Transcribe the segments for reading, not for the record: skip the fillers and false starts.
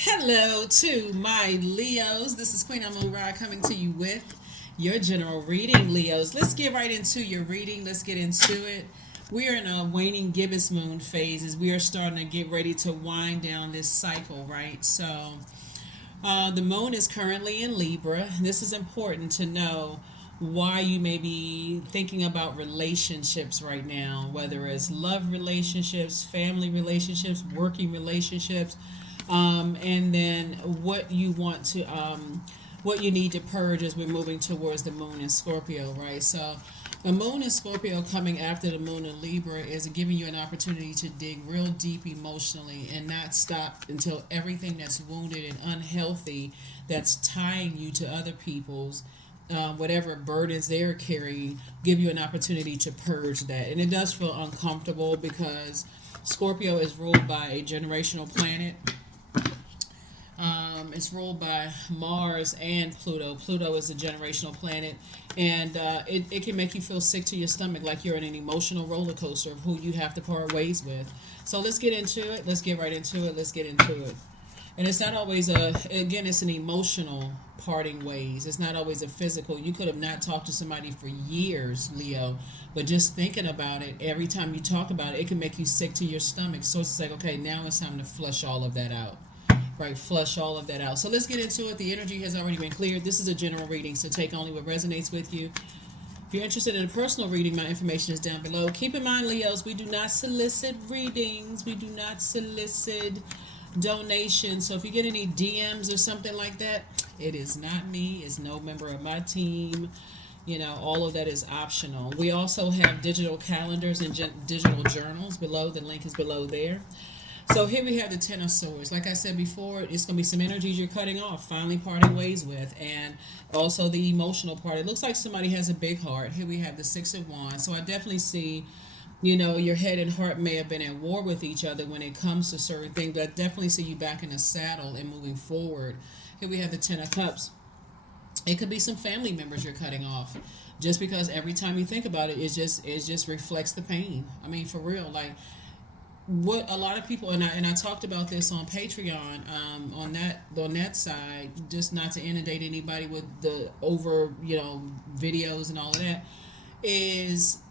Hello to my Leos. This is Queen Amun Ra coming to you with your general reading, Leos. Let's get right into your reading. Let's get into it. We are in a waning gibbous moon phase as we are starting to get ready to wind down this cycle, right? The moon is currently in Libra. This is important to know why you may be thinking about relationships right now, whether it's love relationships, family relationships, working relationships, and then what you need to purge as we're moving towards the moon in Scorpio, right? So the moon in Scorpio coming after the moon in Libra is giving you an opportunity to dig real deep emotionally and not stop until everything that's wounded and unhealthy that's tying you to other people's whatever burdens they're carrying, give you an opportunity to purge that. And it does feel uncomfortable because Scorpio is ruled by a generational planet. It's ruled by Mars and Pluto. Pluto is a generational planet, and it can make you feel sick to your stomach, like you're in an emotional roller coaster of who you have to part ways with. So let's get into it. Let's get right into it. Let's get into it. And it's not always it's an emotional parting ways. It's not always a physical. You could have not talked to somebody for years, Leo, but just thinking about it, every time you talk about it, it can make you sick to your stomach. So it's like, okay, now it's time to flush all of that out. Right, flush all of that out. So let's get into it. The energy has already been cleared. This is a general reading, so take only what resonates with you. If you're interested in a personal reading, my information is down below. Keep in mind, Leos, we do not solicit readings. We do not solicit donations. So if you get any DMs or something like that, it is not me. It's no member of my team. All of that is optional. We also have digital calendars and digital journals below. The link is below there. So here we have the Ten of Swords. Like I said before, it's going to be some energies you're cutting off, finally parting ways with, and also the emotional part. It looks like somebody has a big heart. Here we have the Six of Wands. So I definitely see, your head and heart may have been at war with each other when it comes to certain things, but I definitely see you back in the saddle and moving forward. Here we have the Ten of Cups. It could be some family members you're cutting off, just because every time you think about it, it just reflects the pain. I mean, for real, like what a lot of people, and I talked about this on Patreon, on that side, just not to inundate anybody with the over videos and all of that, is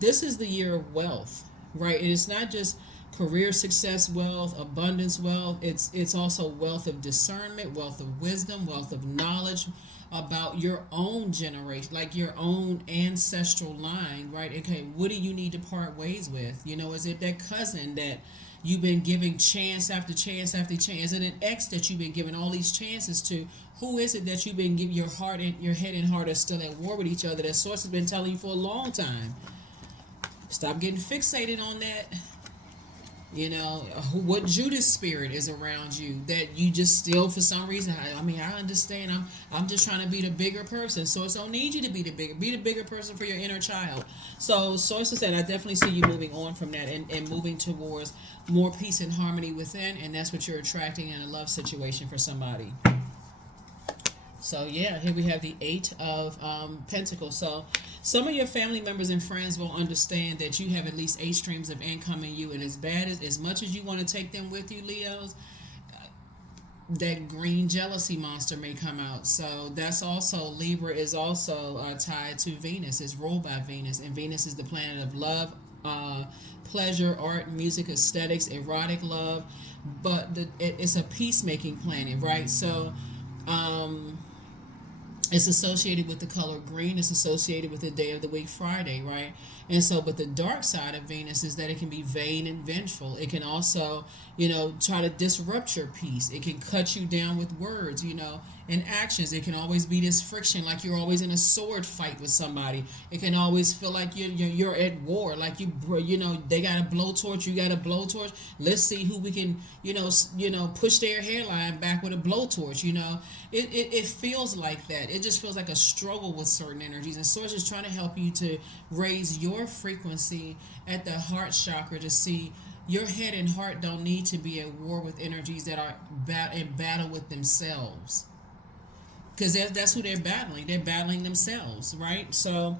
this is the year of wealth, right? And it's not just career success wealth, abundance wealth. It's also wealth of discernment, wealth of wisdom, wealth of knowledge about your own generation, like your own ancestral line, right? Okay, what do you need to part ways with? Is it that cousin that you've been giving chance after chance after chance? Is it an ex that you've been giving all these chances to? Who is it that you've been giving your heart and your head and heart are still at war with each other? That source has been telling you for a long time. Stop getting fixated on that. What Judas spirit is around you that you just still, for some reason, I understand. I'm just trying to be the bigger person. So it don't need you to be the bigger person for your inner child. So sources said I definitely see you moving on from that and moving towards more peace and harmony within, and that's what you're attracting in a love situation for somebody. So yeah, here we have the Eight of Pentacles. So some of your family members and friends will understand that you have at least 8 streams of income in you, and as much as you want to take them with you, Leos, that green jealousy monster may come out. So that's also, Libra is also tied to Venus. It's ruled by Venus, and Venus is the planet of love, pleasure, art, music, aesthetics, erotic love, but it's a peacemaking planet, right? So it's associated with the color green. It's associated with the day of the week, Friday, right? And so, but the dark side of Venus is that it can be vain and vengeful. It can also, try to disrupt your peace. It can cut you down with words, and actions. It can always be this friction, like you're always in a sword fight with somebody. It can always feel like you're at war, like they got a blowtorch, you got a blowtorch. Let's see who we can, push their hairline back with a blowtorch. It feels like that. It just feels like a struggle with certain energies, and Source is trying to help you to raise your frequency at the heart chakra to see your head and heart don't need to be at war with energies that are in battle with themselves, because that's who they're battling. They're battling themselves, right? So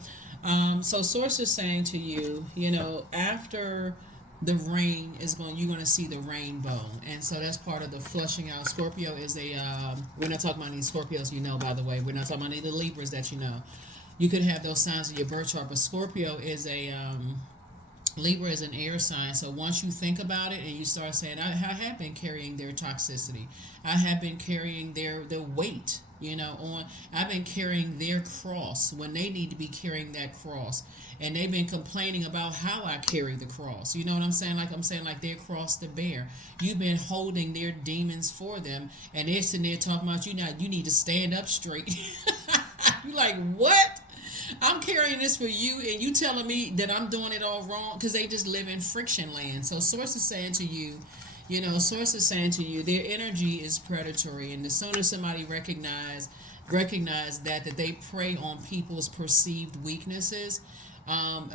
Source is saying to you, after the rain is going, you're going to see the rainbow. And so that's part of the flushing out. Scorpio is a we're not talking about any Scorpios, you know, by the way. We're not talking about any of the Libras that you know. You could have those signs of your birth chart, but Scorpio is a Libra is an air sign. So once you think about it and you start saying, I have been carrying their toxicity, I have been carrying their weight, you know, on, I've been carrying their cross when they need to be carrying that cross. And they've been complaining about how I carry the cross. You know what I'm saying? Like I'm saying, like their cross to bear. You've been holding their demons for them, and they're sitting there talking about you now. You need to stand up straight. You like, what? I'm carrying this for you, and you telling me that I'm doing it all wrong, because they just live in friction land. So Source is saying to you, you know, Source is saying to you, their energy is predatory, and the sooner somebody recognize that they prey on people's perceived weaknesses,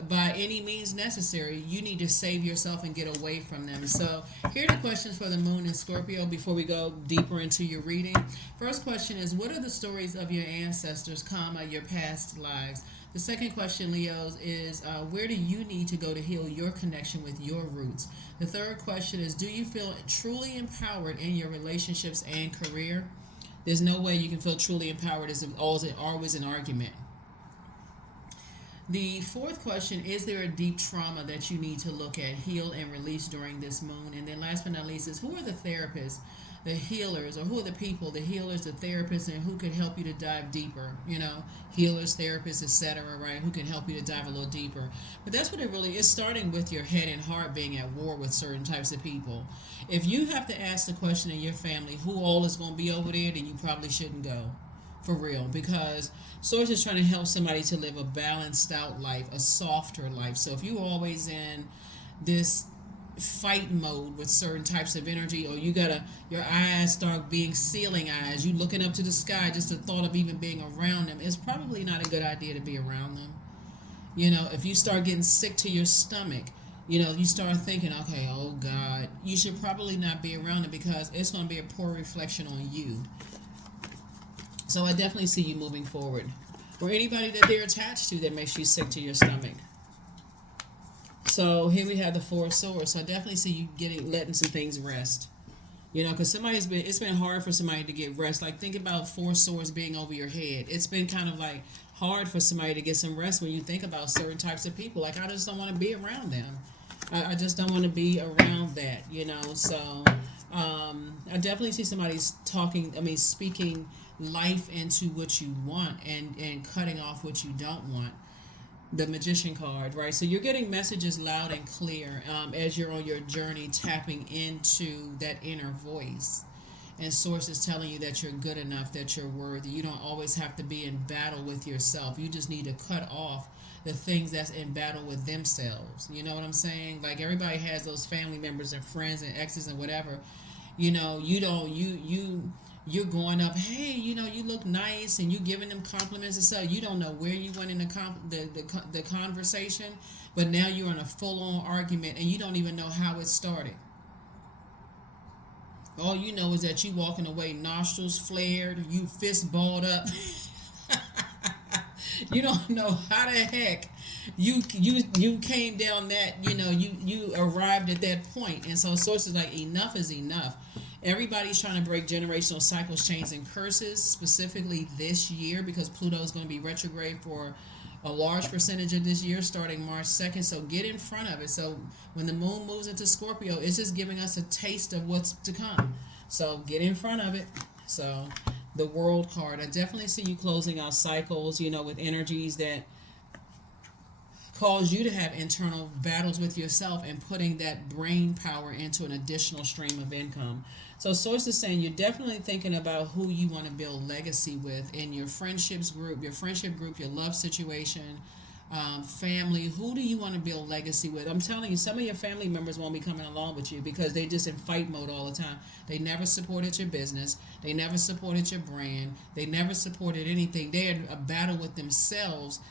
by any means necessary, you need to save yourself and get away from them. So here are the questions for the moon in Scorpio before we go deeper into your reading. First question is, what are the stories of your ancestors, comma, your past lives? The second question, Leos, is where do you need to go to heal your connection with your roots? The third question is, do you feel truly empowered in your relationships and career? There's no way you can feel truly empowered as always an argument. The fourth question, is there a deep trauma that you need to look at, heal, and release during this moon? And then last but not least is, who are the therapists, the healers, or who are the people, the healers, the therapists, and who can help you to dive deeper? You know, healers, therapists, etc., right? Who can help you to dive a little deeper. But that's what it really is, starting with your head and heart being at war with certain types of people. If you have to ask the question in your family, who all is going to be over there, then you probably shouldn't go. For real, because Source is trying to help somebody to live a balanced out life, a softer life. So if you're always in this fight mode with certain types of energy, or your eyes start being ceiling eyes, you looking up to the sky, just the thought of even being around them, it's probably not a good idea to be around them. You know, if you start getting sick to your stomach, you know, you start thinking, okay, oh God, you should probably not be around them, because it's going to be a poor reflection on you. So I definitely see you moving forward. Or anybody that they're attached to that makes you sick to your stomach. So here we have the Four of Swords. So I definitely see you letting some things rest. You know, because it's been hard for somebody to get rest. Like, think about Four Swords being over your head. It's been kind of like hard for somebody to get some rest when you think about certain types of people. Like, I just don't want to be around them. I just don't want to be around that, you know. So I definitely see somebody speaking life into what you want, and cutting off what you don't want. The Magician card, right? So you're getting messages loud and clear as you're on your journey, tapping into that inner voice. And Source is telling you that you're good enough, that you're worthy. You don't always have to be in battle with yourself. You just need to cut off the things that's in battle with themselves. You know what I'm saying? Like, everybody has those family members and friends and exes and whatever. You know, you're going up, hey, you know, you look nice, and you giving them compliments and stuff. You don't know where you went in the conversation, but now you're in a full-on argument, and you don't even know how it started. All you know is that you walking away, nostrils flared, you fist balled up. You don't know how the heck you came down that, you know, you arrived at that point. And so Source is like, enough is enough. Everybody's trying to break generational cycles, chains, and curses, specifically this year, because Pluto is going to be retrograde for a large percentage of this year, starting March 2nd. So get in front of it. So when the moon moves into Scorpio, it's just giving us a taste of what's to come. So get in front of it. So the World card, I definitely see you closing out cycles, you know, with energies that cause you to have internal battles with yourself, and putting that brain power into an additional stream of income. So Source is saying you're definitely thinking about who you want to build legacy with in your friendship group, your love situation, family. Who do you want to build legacy with? I'm telling you, some of your family members won't be coming along with you because they just in fight mode all the time. They never supported your business. They never supported your brand. They never supported anything. They're in a battle with themselves,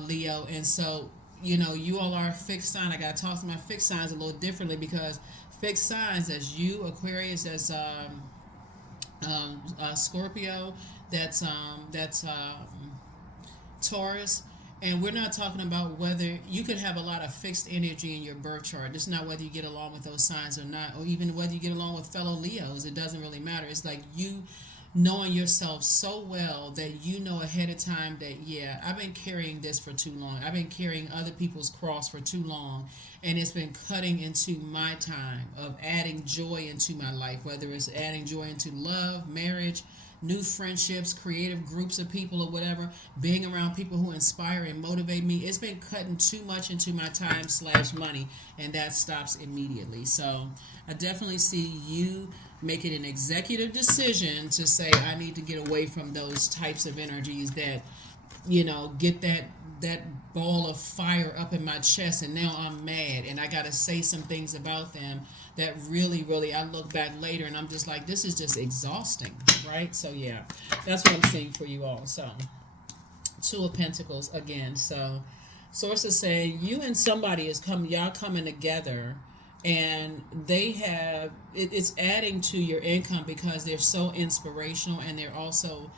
Leo. And so, you know, you all are a fixed sign. I got to talk to my fixed signs a little differently, because fixed signs, as you, Aquarius, as Scorpio, that's Taurus, And we're not talking about whether you could have a lot of fixed energy in your birth chart. It's not whether you get along with those signs or not, or even whether you get along with fellow Leos. It doesn't really matter. It's like you knowing yourself so well that you know ahead of time that, yeah, I've been carrying this for too long. I've been carrying other people's cross for too long, and it's been cutting into my time of adding joy into my life, whether it's adding joy into love, marriage, new friendships, creative groups of people, or whatever, being around people who inspire and motivate me. It's been cutting too much into my time slash money, and that stops immediately. So I definitely see you making an executive decision to say, I need to get away from those types of energies that, get that ball of fire up in my chest, and now I'm mad and I got to say some things about them that really I look back later and I'm just like, this is just exhausting, right? So yeah, that's what I'm seeing for you all. So Two of Pentacles again. So source is saying you and somebody is y'all coming together, and they have it's adding to your income because they're so inspirational, and they're also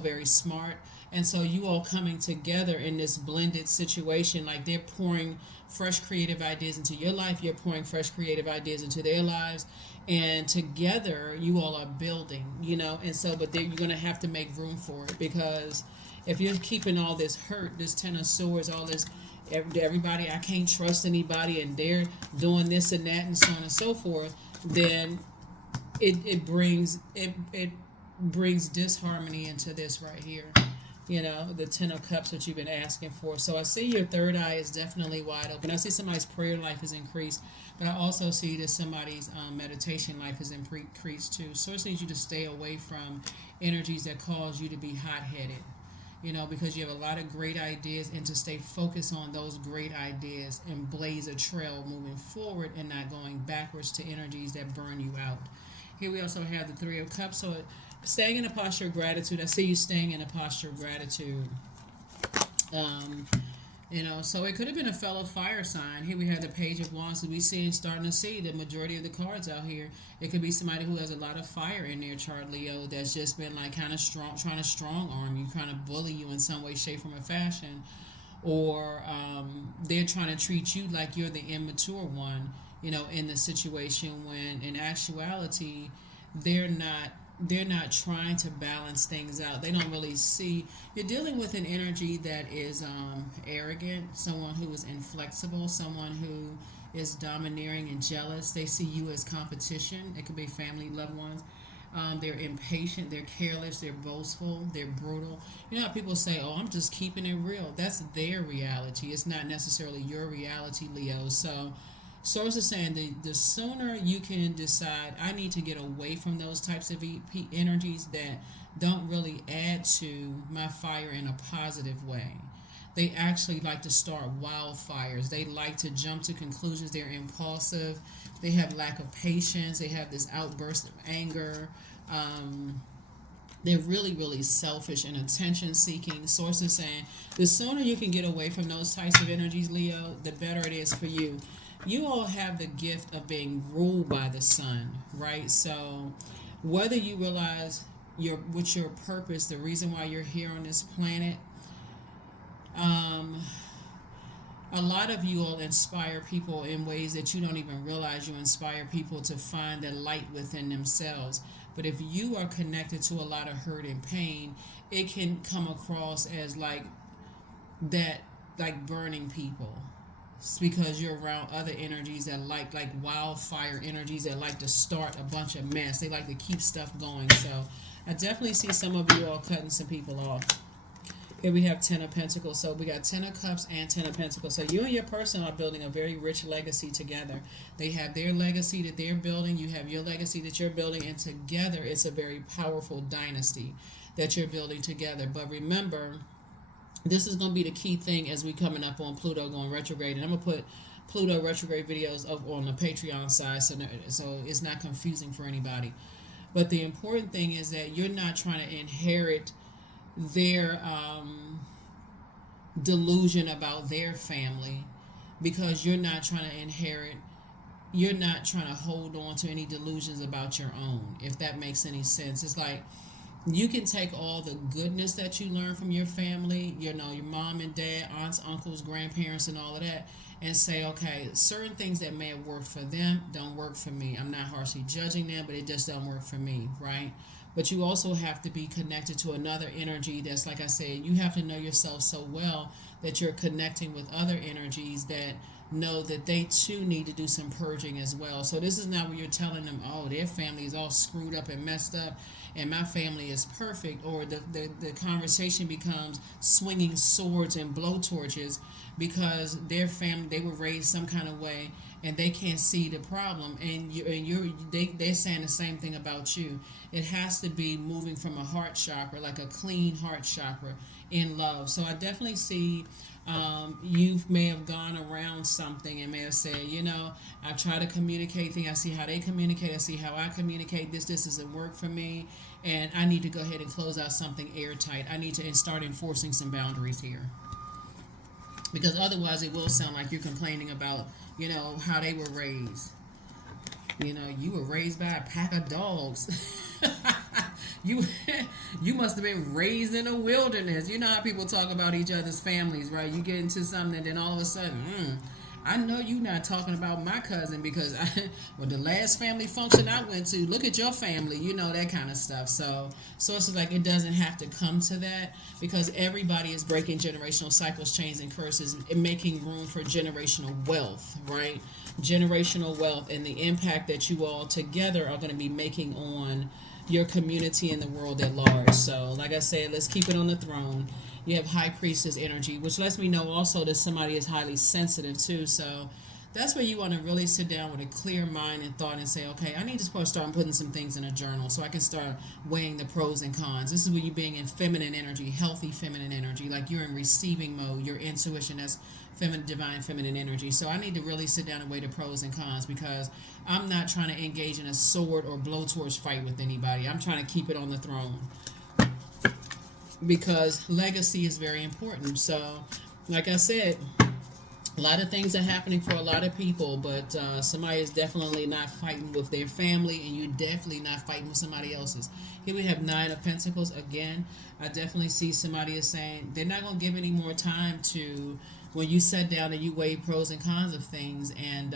very smart. And so you all coming together in this blended situation, like they're pouring fresh creative ideas into your life, you're pouring fresh creative ideas into their lives, and together you all are building, and so, but you're going to have to make room for it, because if you're keeping all this hurt, this Ten of Swords, all this, everybody, I can't trust anybody, and they're doing this and that and so on and so forth, then it brings disharmony into this right here. The Ten of Cups that you've been asking for. So I see your third eye is definitely wide open. I see somebody's prayer life is increased, but I also see that somebody's meditation life is increased too. So it needs you to stay away from energies that cause you to be hot-headed, because you have a lot of great ideas, and to stay focused on those great ideas and blaze a trail moving forward and not going backwards to energies that burn you out. Here we also have the Three of Cups. So staying in a posture of gratitude. I see you staying in a posture of gratitude. So it could have been a fellow fire sign. Here we have the Page of Wands. We starting to see the majority of the cards out here. It could be somebody who has a lot of fire in their chart, Leo, that's just been like kind of strong, trying to strong arm you, kind of bully you in some way, shape, form, or fashion. Or they're trying to treat you like you're the immature one, in the situation, when in actuality, they're not trying to balance things out. They don't really see. You're dealing with an energy that is arrogant, someone who is inflexible, someone who is domineering and jealous. They see you as competition. It could be family, loved ones. They're impatient, they're careless, they're boastful, they're brutal. You know how people say, oh, I'm just keeping it real. That's their reality. It's not necessarily your reality, Leo. So source is saying the sooner you can decide, I need to get away from those types of energies that don't really add to my fire in a positive way. They actually like to start wildfires. They like to jump to conclusions. They're impulsive. They have lack of patience. They have this outburst of anger. They're really selfish and attention seeking. Sources saying the sooner you can get away from those types of energies, Leo, the better it is for you. You all have the gift of being ruled by the sun, right? So whether you realize what's your purpose, the reason why you're here on this planet, a lot of you all inspire people in ways that you don't even realize. You inspire people to find the light within themselves. But if you are connected to a lot of hurt and pain, it can come across as like burning people. It's because you're around other energies that like wildfire energies that like to start a bunch of mess. They like to keep stuff going. So I definitely see some of you all cutting some people off. Here we have Ten of Pentacles. So we got Ten of Cups and Ten of Pentacles. So you and your person are building a very rich legacy together. They have their legacy that they're building. You have your legacy that you're building. And together, it's a very powerful dynasty that you're building together. But remember, this is going to be the key thing as we coming up on Pluto going retrograde. And I'm going to put Pluto retrograde videos up on the Patreon side so it's not confusing for anybody. But the important thing is that you're not trying to inherit their delusion about their family, because you're not trying to hold on to any delusions about your own, if that makes any sense. It's like You can take all the goodness that you learn from your family, your mom and dad, aunts, uncles, grandparents, and all of that, and say, okay, certain things that may have worked for them don't work for me. I'm not harshly judging them, but it just don't work for me, right? But you also have to be connected to another energy that's, like I said, you have to know yourself so well that you're connecting with other energies that know that they too need to do some purging as well. So this is not where you're telling them, oh, their family is all screwed up and messed up and my family is perfect, or the conversation becomes swinging swords and blowtorches because their family, they were raised some kind of way and they can't see the problem, and they're saying the same thing about you. It has to be moving from a heart chakra, like a clean heart chakra, in love. So I definitely see you may have gone around something and may have said, I try to communicate things. I see how they communicate. I see how I communicate. This doesn't work for me, and I need to go ahead and close out something airtight. I need to start enforcing some boundaries here, because otherwise it will sound like you're complaining about, how they were raised. You were raised by a pack of dogs. you you must have been raised in a wilderness. You know how people talk about each other's families, right? You get into something and then all of a sudden, I know you're not talking about my cousin because the last family function I went to, look at your family, that kind of stuff. So it's like it doesn't have to come to that, because everybody is breaking generational cycles, chains, and curses, and making room for generational wealth, right? Generational wealth and the impact that you all together are going to be making on your community and the world at large. So, like I said, let's keep it on the throne. You have High Priestess energy, which lets me know also that somebody is highly sensitive too. So that's where you want to really sit down with a clear mind and thought and say, okay, I need to start putting some things in a journal so I can start weighing the pros and cons. This is where you're being in feminine energy, healthy feminine energy, like you're in receiving mode, your intuition, that's divine feminine energy. So I need to really sit down and weigh the pros and cons, because I'm not trying to engage in a sword or blowtorch fight with anybody. I'm trying to keep it on the throne, because legacy is very important. So, like I said, a lot of things are happening for a lot of people, but somebody is definitely not fighting with their family, and you're definitely not fighting with somebody else's. Here we have Nine of Pentacles. Again, I definitely see somebody is saying they're not going to give any more time to when you sit down and you weigh pros and cons of things and,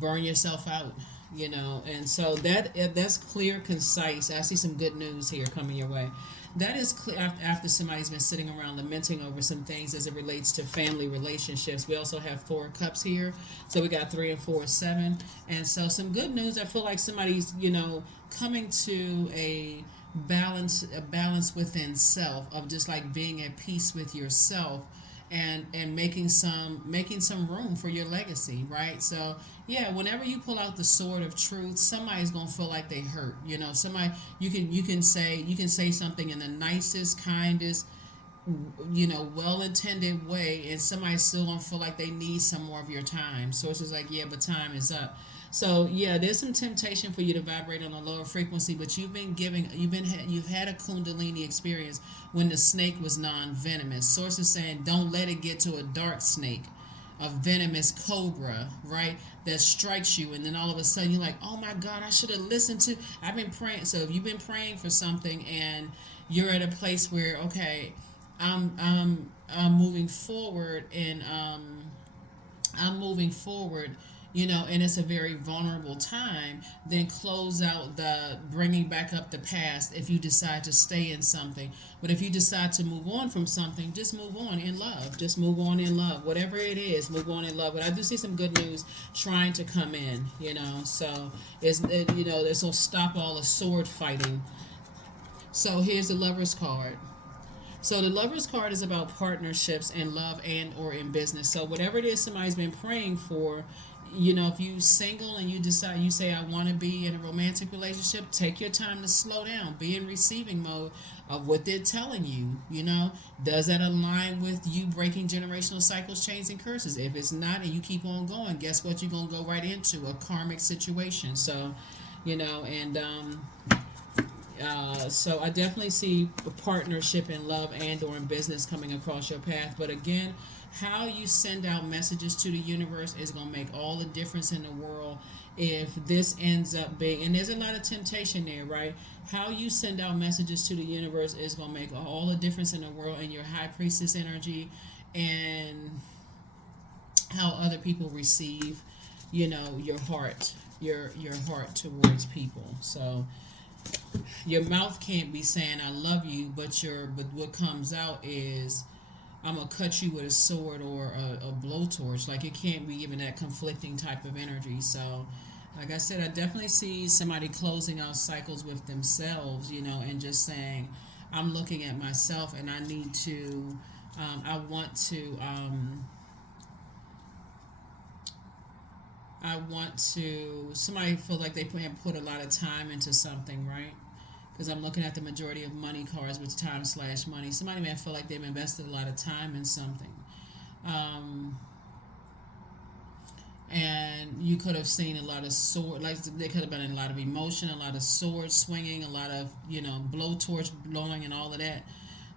burn yourself out. And so that's clear, concise. I see some good news here coming your way. That is clear after somebody's been sitting around lamenting over some things as it relates to family relationships. We also have 4 cups here. So we got 3 and 4, 7. And so some good news. I feel like somebody's, coming to a balance within self, of just like being at peace with yourself, and making some room for your legacy, right? So yeah, whenever you pull out the sword of truth, somebody's gonna feel like they hurt. Somebody, you can say something in the nicest, kindest, well-intended way, and somebody's still gonna feel like they need some more of your time. So it's just like, yeah, but time is up. So yeah, there's some temptation for you to vibrate on a lower frequency, but you've had a Kundalini experience when the snake was non-venomous. Source is saying, don't let it get to a dark snake, a venomous cobra, right? That strikes you, and then all of a sudden you're like, oh my God, I should have listened to. I've been praying. So if you've been praying for something and you're at a place where, okay, I'm moving forward, and I'm moving forward, and it's a very vulnerable time, then close out the bringing back up the past if you decide to stay in something. But if you decide to move on from something, just move on in love. Just move on in love. Whatever it is, move on in love. But I do see some good news trying to come in, So this will stop all the sword fighting. So here's the Lover's card. So the Lover's card is about partnerships in love and or in business. So whatever it is somebody's been praying for, if you single and you say, I want to be in a romantic relationship, take your time to slow down. Be in receiving mode of what they're telling you. Does that align with you breaking generational cycles, chains, and curses? If it's not, and you keep on going, guess what? You're going to go right into a karmic situation. So, so I definitely see a partnership in love and or in business coming across your path. But again, how you send out messages to the universe is going to make all the difference in the world if this ends up being, and there's a lot of temptation there, right? How you send out messages to the universe is going to make all the difference in the world, and your high priestess energy, and how other people receive, your heart, your heart towards people. So your mouth can't be saying I love you, but what comes out is I'm gonna cut you with a sword or a blowtorch. Like, it can't be given that conflicting type of energy. So, like I said, I definitely see somebody closing out cycles with themselves, and just saying, I'm looking at myself, and I need to, I want to, somebody feel like they put a lot of time into something, right? Because I'm looking at the majority of money cards with time/money. Somebody may feel like they've invested a lot of time in something. Um, and you could have seen a lot of sword, like there could have been a lot of emotion, a lot of sword swinging, a lot of, blowtorch blowing and all of that.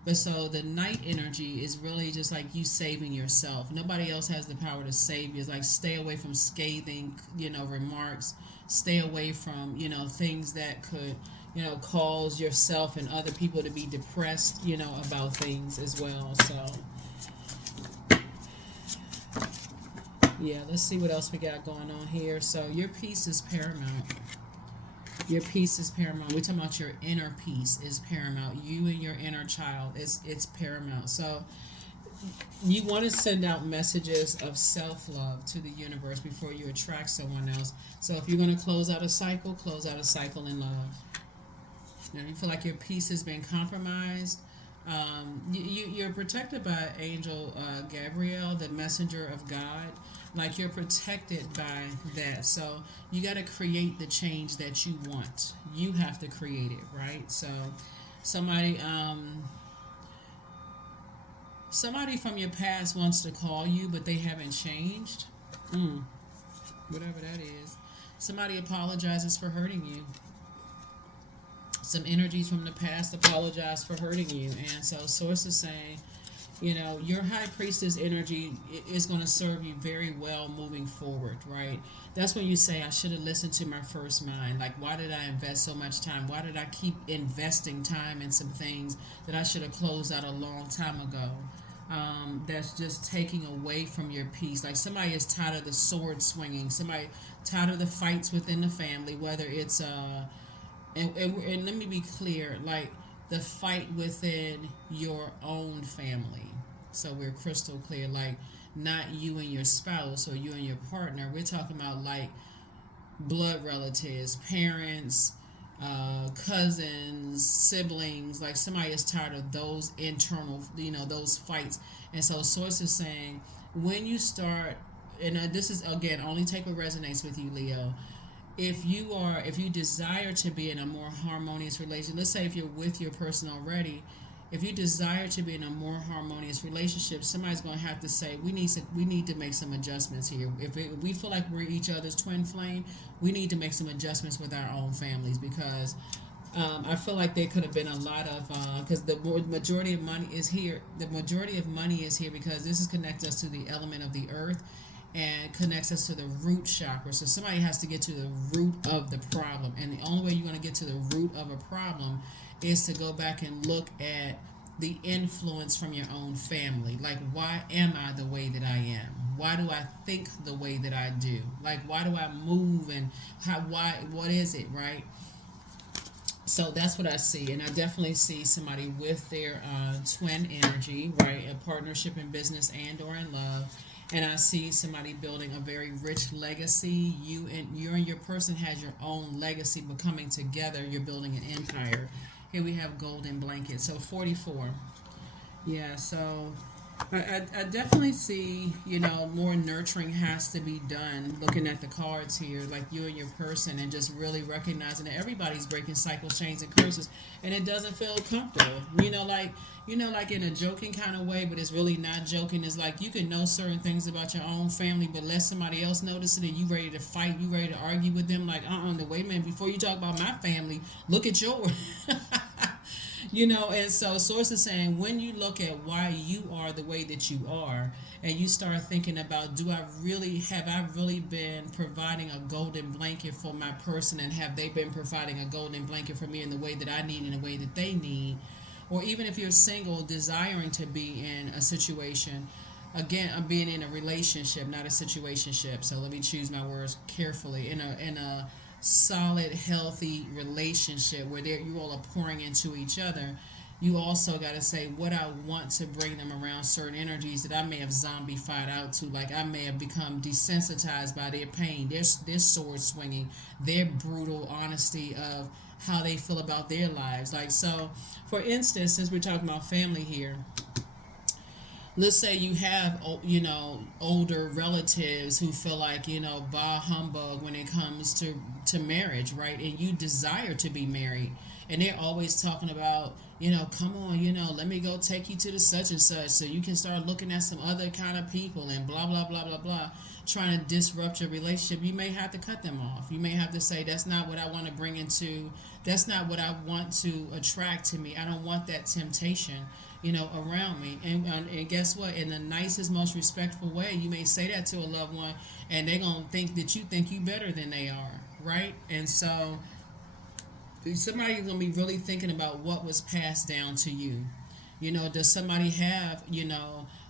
But so the night energy is really just like you saving yourself. Nobody else has the power to save you. It's like, stay away from scathing, remarks. Stay away from, things that could, cause yourself and other people to be depressed, about things as well. So, yeah, let's see what else we got going on here. So your peace is paramount. Your peace is paramount. We're talking about your inner peace is paramount. You and your inner child, it's paramount. So you want to send out messages of self-love to the universe before you attract someone else. So if you're going to close out a cycle in love. You feel like your peace has been compromised. You're protected by Angel Gabriel, the messenger of God. Like, you're protected by that. So you got to create the change that you want. You have to create it, right? So somebody from your past wants to call you, but they haven't changed. Whatever that is. Somebody apologizes for hurting you. Some energies from the past apologize for hurting you. And so Source is saying, your high priestess energy is going to serve you very well moving forward, right? That's when you say, I should have listened to my first mind. Like, why did I invest so much time? Why did I keep investing time in some things that I should have closed out a long time ago? That's just taking away from your peace. Like, somebody is tired of the sword swinging. Somebody tired of the fights within the family, whether it's and let me be clear, like, the fight within your own family. So we're crystal clear, like, not you and your spouse or you and your partner. We're talking about, like, blood relatives, parents, cousins, siblings. Like, somebody is tired of those internal, those fights. And so Source is saying, when you start, and this is, again, only take what resonates with you, Leo. If you desire to be in a more harmonious relationship, let's say if you're with your person already, if you desire to be in a more harmonious relationship, somebody's going to have to say, we need to make some adjustments here. If we feel like we're each other's twin flame, we need to make some adjustments with our own families, because I feel like there could have been a lot of, because the majority of money is here. The majority of money is here because this is connected us to the element of the earth, and connects us to the root chakra. So somebody has to get to the root of the problem. And the only way you're going to get to the root of a problem is to go back and look at the influence from your own family. Like, why am I the way that I am? Why do I think the way that I do? Like, why do I move, and what is it, right? So that's what I see. And I definitely see somebody with their twin energy, right? A partnership in business and or in love. And I see somebody building a very rich legacy. You and your person has your own legacy, but coming together, you're building an empire. Here we have golden blanket. So 44. Yeah, so I definitely see, more nurturing has to be done, looking at the cards here, like you and your person, and just really recognizing that everybody's breaking cycles, chains, and curses, and it doesn't feel comfortable. Like in a joking kind of way, but it's really not joking. It's like, you can know certain things about your own family, but let somebody else notice it, and you ready to fight, you ready to argue with them, like, wait a minute, before you talk about my family, look at yours. And so source is saying when you look at why you are the way that you are, and you start thinking about, have I really been providing a golden blanket for my person, and have they been providing a golden blanket for me in the way that I need, in the way that they need? Or even if you're single, desiring to be in a situation. Again, I'm being in a relationship, not a situationship. So let me choose my words carefully. In a solid, healthy relationship where you all are pouring into each other, you also got to say what I want to bring them around certain energies that I may have zombified out to. Like I may have become desensitized by their pain, their sword swinging, their brutal honesty of how they feel about their lives. Like, so, for instance, since we're talking about family here, let's say you have older relatives who feel like bah humbug when it comes to marriage, right? And you desire to be married, and they're always talking about come on, let me go take you to the such and such so you can start looking at some other kind of people and blah blah blah blah blah, trying to disrupt your relationship. You may have to cut them off. You may have to say, that's not what I want to bring into, that's not what I want to attract to me. I don't want that temptation around me. And guess what? In the nicest, most respectful way, you may say that to a loved one, and they're going to think that you think you better than they are, right? And so somebody's going to be really thinking about what was passed down to you. Does somebody have,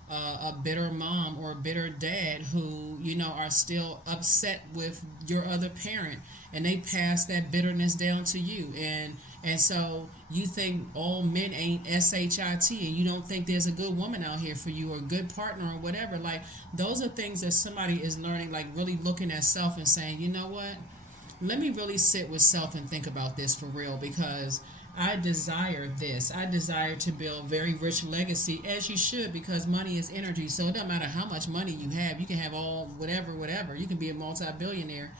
a bitter mom or a bitter dad who, are still upset with your other parent, and they pass that bitterness down to you. And so you think all men ain't shit, and you don't think there's a good woman out here for you, or a good partner, or whatever. Like, those are things that somebody is learning, like really looking at self and saying, you know what? Let me really sit with self and think about this for real, because I desire this. I desire to build very rich legacy, as you should, because money is energy. So it doesn't matter how much money you have. You can have all whatever. You can be a multi-billionaire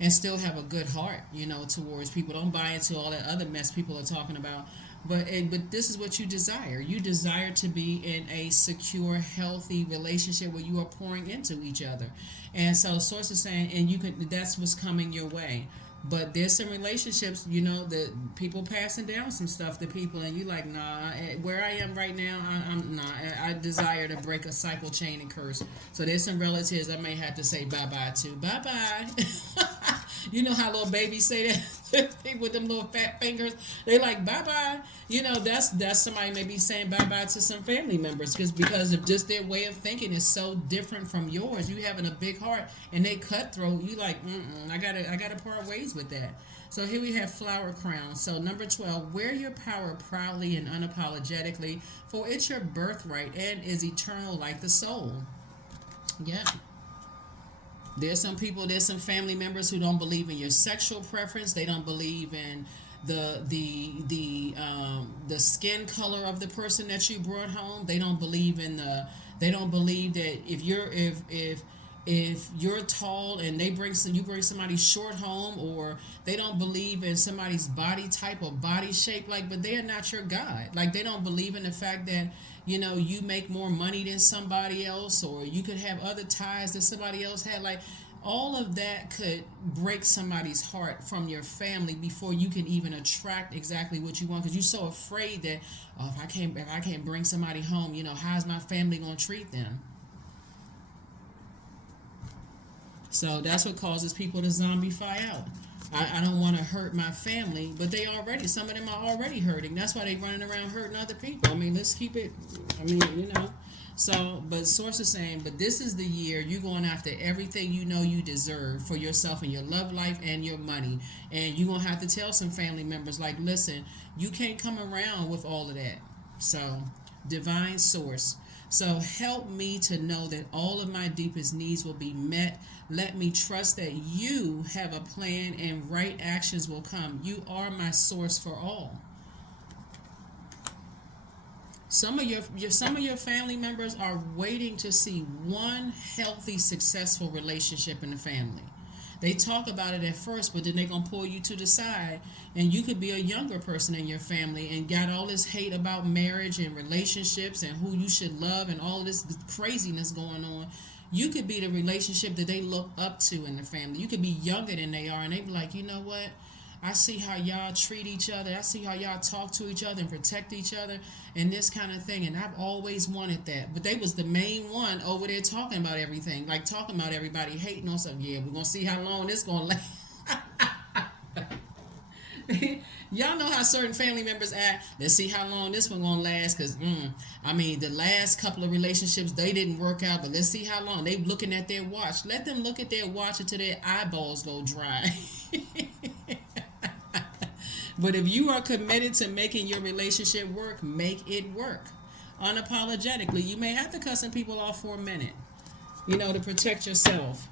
and still have a good heart, towards people. Don't buy into all that other mess people are talking about. But this is what you desire. You desire to be in a secure, healthy relationship where you are pouring into each other. And so source is saying, and that's what's coming your way. But there's some relationships, that people passing down some stuff to people, and you like, nah. Where I am right now, I'm nah. I desire to break a cycle, chain, and curse. So there's some relatives I may have to say bye bye to. Bye bye. You know how little babies say that people with them little fat fingers. They like bye bye. That's somebody maybe saying bye bye to some family members because of just their way of thinking is so different from yours. You having a big heart and they cutthroat. You like, I gotta part ways with that. So here we have flower crown. So number 12, wear your power proudly and unapologetically, for it's your birthright and is eternal like the soul. Yeah. There's some family members who don't believe in your sexual preference. They don't believe in the skin color of the person that you brought home. They don't believe that if you're tall and you bring somebody short home, or they don't believe in somebody's body type or body shape, but they are not your God. Like, they don't believe in the fact that you make more money than somebody else, or you could have other ties that somebody else had. Like, all of that could break somebody's heart from your family before you can even attract exactly what you want, because you're so afraid that, if I can't bring somebody home, how's my family going to treat them? So that's what causes people to zombify out. I don't want to hurt my family, but some of them are already hurting. That's why they running around hurting other people. Let's keep it, So, but source is saying, but this is the year you're going after everything you deserve for yourself and your love life and your money. And you're going to have to tell some family members, like, listen, you can't come around with all of that. So, divine source. So help me to know that all of my deepest needs will be met. Let me trust that you have a plan and right actions will come. You are my source for all. Some of your family members are waiting to see one healthy, successful relationship in the family. They talk about it at first, but then they're going to pull you to the side. And you could be a younger person in your family and got all this hate about marriage and relationships and who you should love and all this craziness going on. You could be the relationship that they look up to in the family. You could be younger than they are, and they be like, you know what? I see how y'all treat each other. I see how y'all talk to each other and protect each other and this kind of thing. And I've always wanted that. But they was the main one over there talking about everything, like talking about everybody, hating on something. Yeah, we're going to see how long this going to last. Y'all know how certain family members act. Let's see how long this one gonna last. Cause I mean, the last couple of relationships they didn't work out, but let's see how long. They looking at their watch. Let them look at their watch until their eyeballs go dry. But if you are committed to making your relationship work, make it work unapologetically. You may have to cut some people off for a minute, to protect yourself.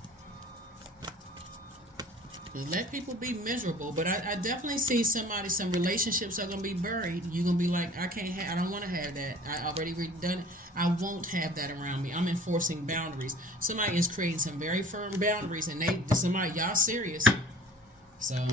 Let people be miserable, but I definitely see some relationships are gonna be buried. You're gonna be like, I don't want to have that. I already done it. I won't have that around me. I'm enforcing boundaries. Somebody is creating some very firm boundaries, and y'all serious. So,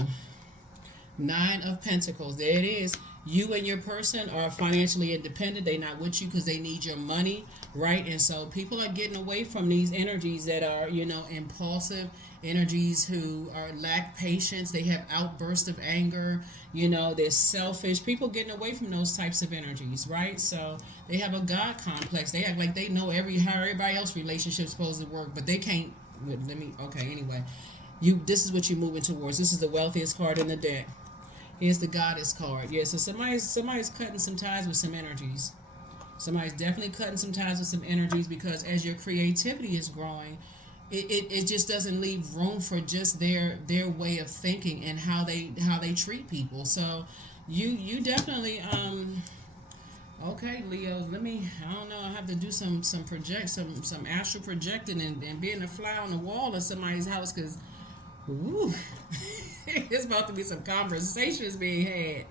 9 of Pentacles, there it is. You and your person are financially independent. They're not with you because they need your money, right? And so people are getting away from these energies that are, impulsive energies, who lack patience. They have outbursts of anger. They're selfish. People getting away from those types of energies, right? So they have a God complex. They act like they know how everybody else relationship's supposed to work, but they can't. Anyway, this is what you're moving towards. This is the wealthiest card in the deck. Here's the Goddess card. Yeah, so somebody's cutting some ties with some energies. Somebody's definitely cutting some ties with some energies, because as your creativity is growing, it just doesn't leave room for just their way of thinking and how they treat people. So you definitely okay, Leos, I don't know, I have to do some astral projecting and being a fly on the wall of somebody's house, because it's about to be some conversations being had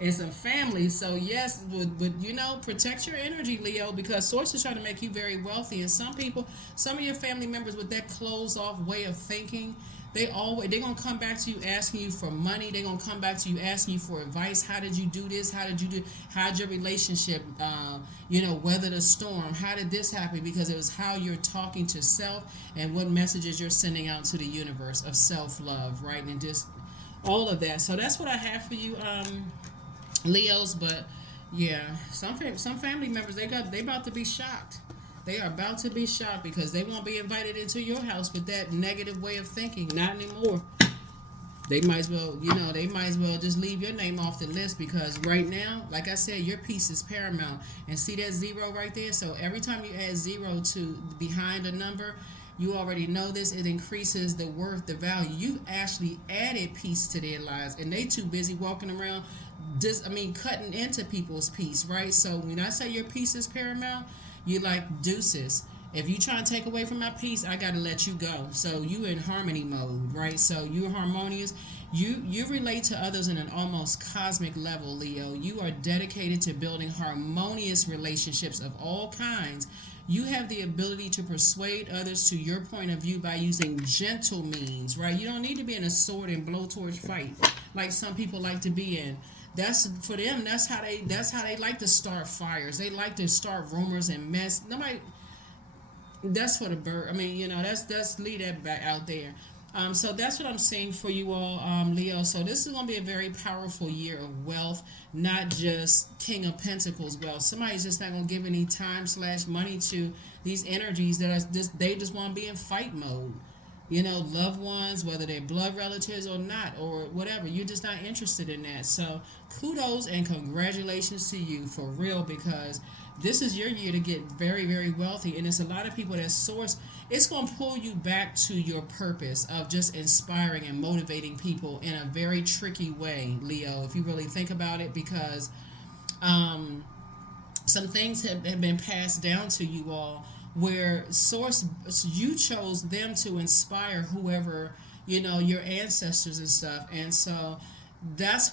and some families. So yes, but protect your energy, Leo, because Source is trying to make you very wealthy. And some of your family members with that closed off way of thinking, they're gonna come back to you asking you for money. They're gonna come back to you asking you for advice. How did you do this? How'd your relationship weather the storm? How did this happen? Because it was how you're talking to self and what messages you're sending out to the universe of self-love, right? And just all of that. So that's what I have for you, Leos. But yeah, some family members, they about to be shocked. They are about to be shocked because they won't be invited into your house with that negative way of thinking. Not anymore. They might as well, just leave your name off the list, because right now, like I said, your peace is paramount. And see that 0 right there? So every time you add 0 to behind a number, you already know this, it increases the worth, the value. You actually added peace to their lives, and they too busy walking around cutting into people's peace, right? So when I say your peace is paramount, you like deuces. If you try and take away from my peace, I gotta let you go. So you in harmony mode, right? So you're harmonious. You relate to others in an almost cosmic level, Leo. You are dedicated to building harmonious relationships of all kinds. You have the ability to persuade others to your point of view by using gentle means, right? You don't need to be in a sword and blowtorch fight like some people like to be in. That's for them. That's how they like to start fires. They like to start rumors and mess. Nobody. That's for the bird. That's leave that back out there. So that's what I'm saying for you all, Leo. So this is going to be a very powerful year of wealth, not just King of Pentacles wealth. Somebody's just not going to give any time/money to these energies that are they just want to be in fight mode. Loved ones, whether they're blood relatives or not, or whatever. You're just not interested in that. So kudos and congratulations to you, for real, because this is your year to get very, very wealthy. And it's a lot of people that Source, it's going to pull you back to your purpose of just inspiring and motivating people in a very tricky way, Leo, if you really think about it, because some things have been passed down to you all, where Source, you chose them to inspire whoever, your ancestors and stuff. And so that's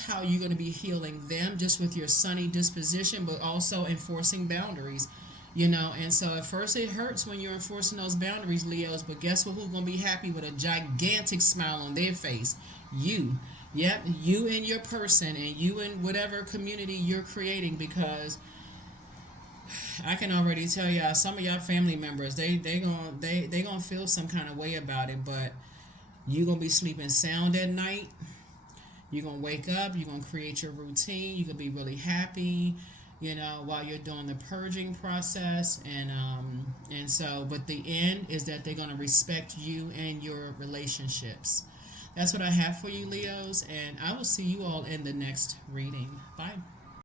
how you're going to be healing them, just with your sunny disposition, but also enforcing boundaries, and so at first it hurts when you're enforcing those boundaries, Leos, but guess what? Who's going to be happy with a gigantic smile on their face? You. Yep, you and your person, and you and whatever community you're creating, because I can already tell y'all, some of y'all family members, they gonna feel some kind of way about it, but you gonna be sleeping sound at night. You're gonna wake up, you're gonna create your routine, you can be really happy, while you're doing the purging process, and so, but the end is that they're gonna respect you and your relationships. That's what I have for you, Leos, and I will see you all in the next reading. Bye.